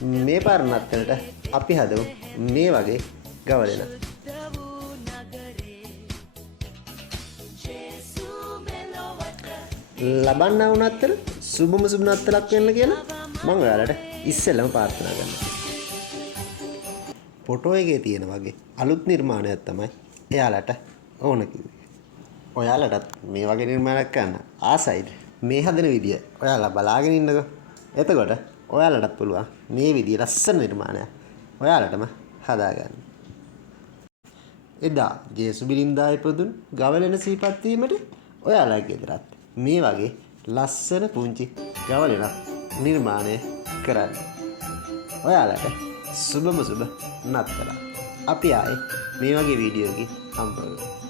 මේ පාර නත්තලට අපි හදමු මේ වගේ ගවලෙන. ලබන්න වුණත්තර සුබම සුබ නත්තලක් වෙන්න කියලා මම ඔයාලට ඉස්සෙල්ලම ප්‍රාර්ථනා කරනවා. ෆොටෝ එකේ තියෙන වගේ අලුත් නිර්මාණයක් තමයි එයාලට ඕන කිව්වේ. ඔයාලටත් මේ වගේ නිර්මාණයක් කරන්න ආසයිද? මේ හදන විදිය ඔයාලා බලාගෙන ඉන්නකෝ. එතකොට ඔයාලටත් පුළුවන් මේ විදිය ලස්සන නිර්මාණයක් ඔයාලටම හදාගන්න. එදා ජේසු බිරින්දා ඉපදුණු ගවලෙන සිහිපත් වීමට ඔයාලා ගෙදරත් මේ වගේ ලස්සන පුංචි ගවලෙනක් නිර්මාණය කරන්න. ඔයාලට සුබම සුබ නත්තල. අපි ආයේ මේ වගේ වීඩියෝ එකකින් හම්බ වෙමු.